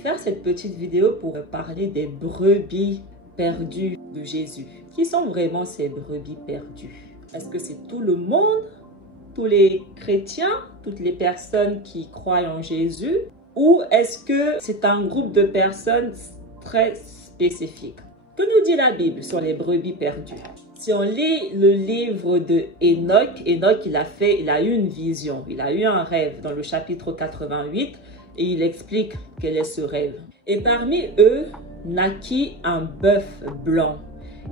faire cette petite vidéo pour parler des brebis perdues de Jésus. Qui sont vraiment ces brebis perdues? Est-ce que c'est tout le monde, tous les chrétiens, toutes les personnes qui croient en Jésus? Ou est-ce que c'est un groupe de personnes très spécifiques? Que nous dit la Bible sur les brebis perdues? Si on lit le livre de Enoch, il a eu une vision, il a eu un rêve dans le chapitre 88 et il explique quel est ce rêve. Et parmi eux naquit un bœuf blanc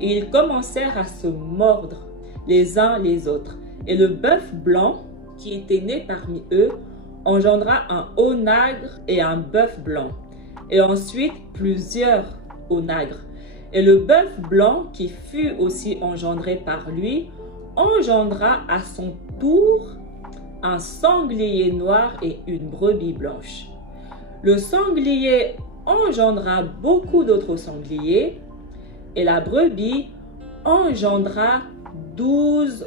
et ils commencèrent à se mordre les uns les autres. Et le bœuf blanc qui était né parmi eux engendra un onagre et un bœuf blanc et ensuite plusieurs onagres. Et le bœuf blanc qui fut aussi engendré par lui engendra à son tour un sanglier noir et une brebis blanche. Le sanglier engendra beaucoup d'autres sangliers et la brebis engendra 12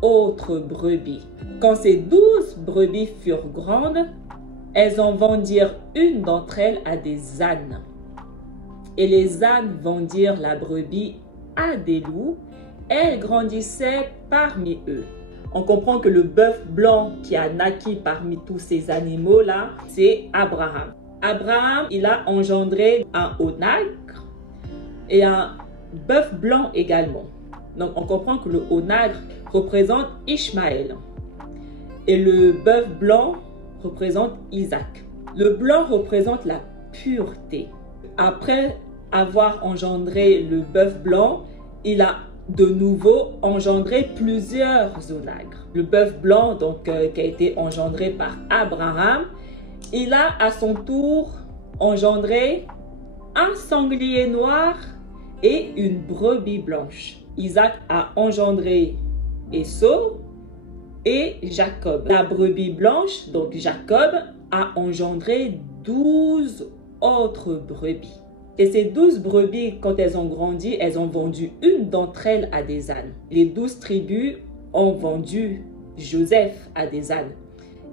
autres brebis. Quand ces 12 brebis furent grandes, elles en vendirent une d'entre elles à des ânes. Et les ânes vendirent la brebis à des loups. Elle grandissait parmi eux. On comprend que le bœuf blanc qui a naquit parmi tous ces animaux-là, c'est Abraham. Abraham, il a engendré un onagre et un bœuf blanc également. Donc, on comprend que le onagre représente Ishmaël et le bœuf blanc représente Isaac. Le blanc représente la pureté. Après avoir engendré le bœuf blanc, il a de nouveau engendré plusieurs onagres. Le bœuf blanc, donc, qui a été engendré par Abraham, il a à son tour engendré un sanglier noir et une brebis blanche. Isaac a engendré Esau et Jacob. La brebis blanche, donc Jacob, a engendré 12 autres brebis. Et ces 12 brebis, quand elles ont grandi, elles ont vendu une d'entre elles à des ânes. Les 12 tribus ont vendu Joseph à des ânes.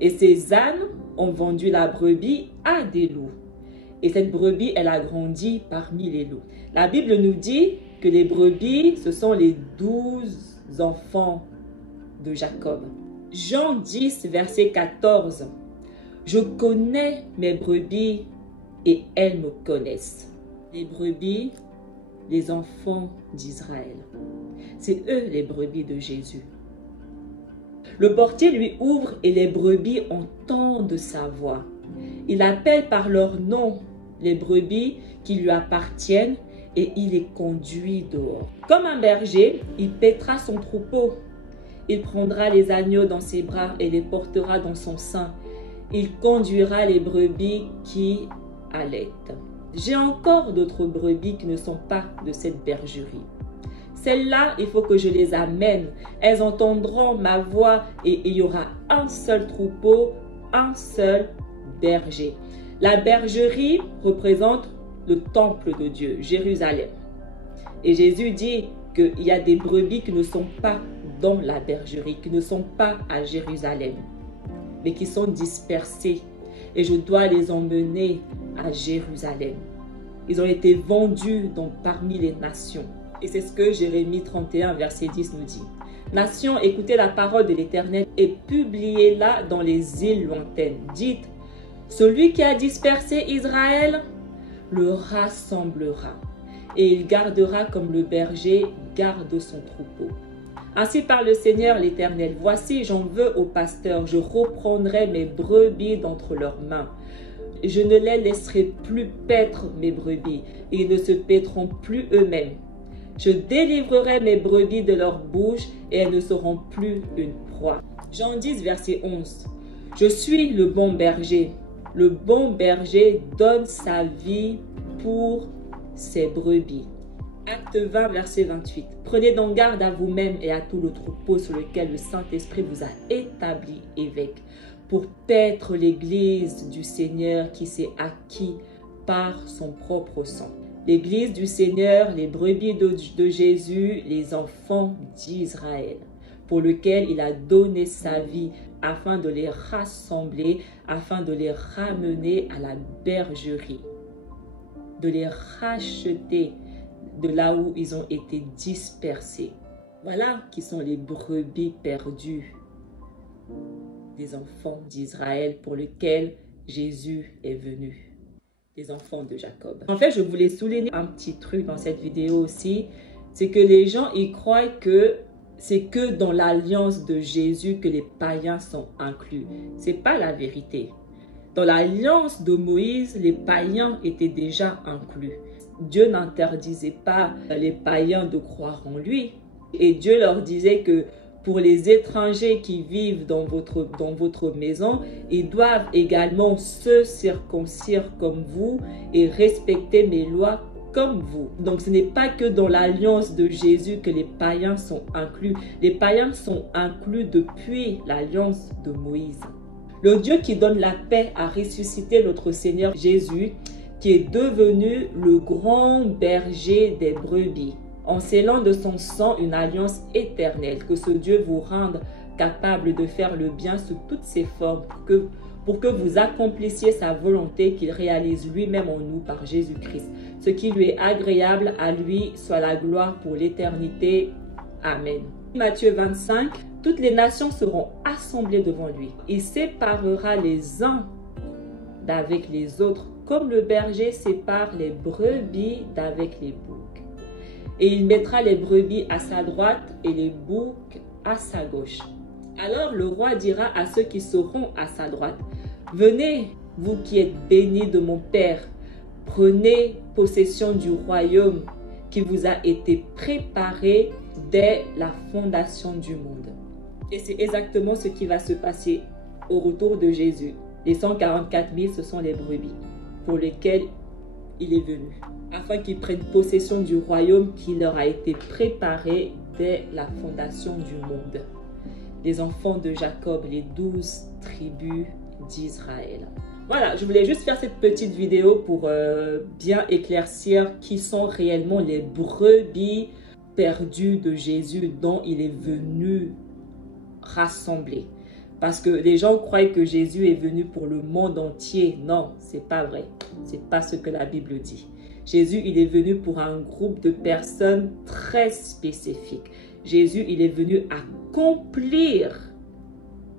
Et ces ânes ont vendu la brebis à des loups. Et cette brebis, elle a grandi parmi les loups. La Bible nous dit que les brebis, ce sont les 12 enfants de Jacob. Jean 10, verset 14. Je connais mes brebis et elles me connaissent. Les brebis, les enfants d'Israël. C'est eux les brebis de Jésus. Le portier lui ouvre et les brebis entendent sa voix. Il appelle par leur nom les brebis qui lui appartiennent et il les conduit dehors. Comme un berger, il paîtra son troupeau. Il prendra les agneaux dans ses bras et les portera dans son sein. Il conduira les brebis qui allaitent. J'ai encore d'autres brebis qui ne sont pas de cette bergerie. Celles-là, il faut que je les amène. Elles entendront ma voix et il y aura un seul troupeau, un seul berger. La bergerie représente le temple de Dieu, Jérusalem. Et Jésus dit qu'il y a des brebis qui ne sont pas dans la bergerie, qui ne sont pas à Jérusalem, mais qui sont dispersées. Et je dois les emmener à Jérusalem. Ils ont été vendus donc parmi les nations. Et c'est ce que Jérémie 31, verset 10 nous dit. Nations, écoutez la parole de l'Éternel et publiez-la dans les îles lointaines. Dites, celui qui a dispersé Israël le rassemblera et il gardera comme le berger garde son troupeau. Ainsi parle le Seigneur l'Éternel. Voici, j'en veux aux pasteurs, je reprendrai mes brebis d'entre leurs mains. Je ne les laisserai plus paître mes brebis, et ils ne se paîtront plus eux-mêmes. Je délivrerai mes brebis de leur bouche, et elles ne seront plus une proie. Jean 10, verset 11. Je suis le bon berger. Le bon berger donne sa vie pour ses brebis. Acte 20, verset 28. Prenez donc garde à vous-même et à tout le troupeau sur lequel le Saint-Esprit vous a établi évêque, pour paître l'église du Seigneur qui s'est acquis par son propre sang. L'église du Seigneur, les brebis de Jésus, les enfants d'Israël, pour lequel il a donné sa vie afin de les rassembler, afin de les ramener à la bergerie. de les racheter de là où ils ont été dispersés. Voilà qui sont les brebis perdues des enfants d'Israël pour lesquels Jésus est venu. Les enfants de Jacob. En fait, je voulais souligner un petit truc dans cette vidéo aussi. C'est que les gens, ils croient que c'est que dans l'alliance de Jésus que les païens sont inclus. Ce n'est pas la vérité. Dans l'alliance de Moïse, les païens étaient déjà inclus. Dieu n'interdisait pas les païens de croire en lui. Et Dieu leur disait que pour les étrangers qui vivent dans votre maison, ils doivent également se circoncire comme vous et respecter mes lois comme vous. Donc ce n'est pas que dans l'alliance de Jésus que les païens sont inclus. Les païens sont inclus depuis l'alliance de Moïse. Le Dieu qui donne la paix a ressuscité notre Seigneur Jésus, qui est devenu le grand berger des brebis, en scellant de son sang une alliance éternelle. Que ce Dieu vous rende capable de faire le bien sous toutes ses formes, pour que vous accomplissiez sa volonté qu'il réalise lui-même en nous par Jésus-Christ. Ce qui lui est agréable, à lui soit la gloire pour l'éternité. Amen. Matthieu 25, toutes les nations seront assemblées devant lui. Il séparera les uns d'avec les autres, comme le berger sépare les brebis d'avec les boucs. Et il mettra les brebis à sa droite et les boucs à sa gauche. Alors le roi dira à ceux qui seront à sa droite, « Venez, vous qui êtes bénis de mon Père, prenez possession du royaume qui vous a été préparé dès la fondation du monde. » Et c'est exactement ce qui va se passer au retour de Jésus. Les 144 000, ce sont les brebis pour lesquelles il est venu, afin qu'ils prennent possession du royaume qui leur a été préparé dès la fondation du monde. Les enfants de Jacob, les 12 tribus d'Israël. Voilà, je voulais juste faire cette petite vidéo pour bien éclaircir qui sont réellement les brebis perdues de Jésus dont il est venu rassembler. Parce que les gens croient que Jésus est venu pour le monde entier. Non, c'est pas vrai. C'est pas ce que la Bible dit. Jésus, il est venu pour un groupe de personnes très spécifiques. Jésus, il est venu accomplir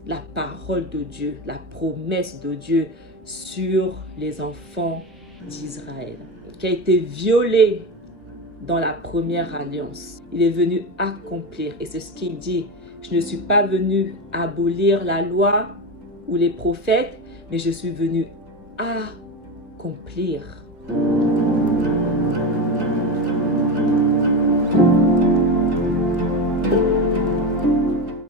la parole de Dieu, la promesse de Dieu sur les enfants d'Israël, qui a été violée dans la première alliance. Il est venu accomplir, et c'est ce qu'il dit. Je ne suis pas venu abolir la loi ou les prophètes, mais je suis venu accomplir.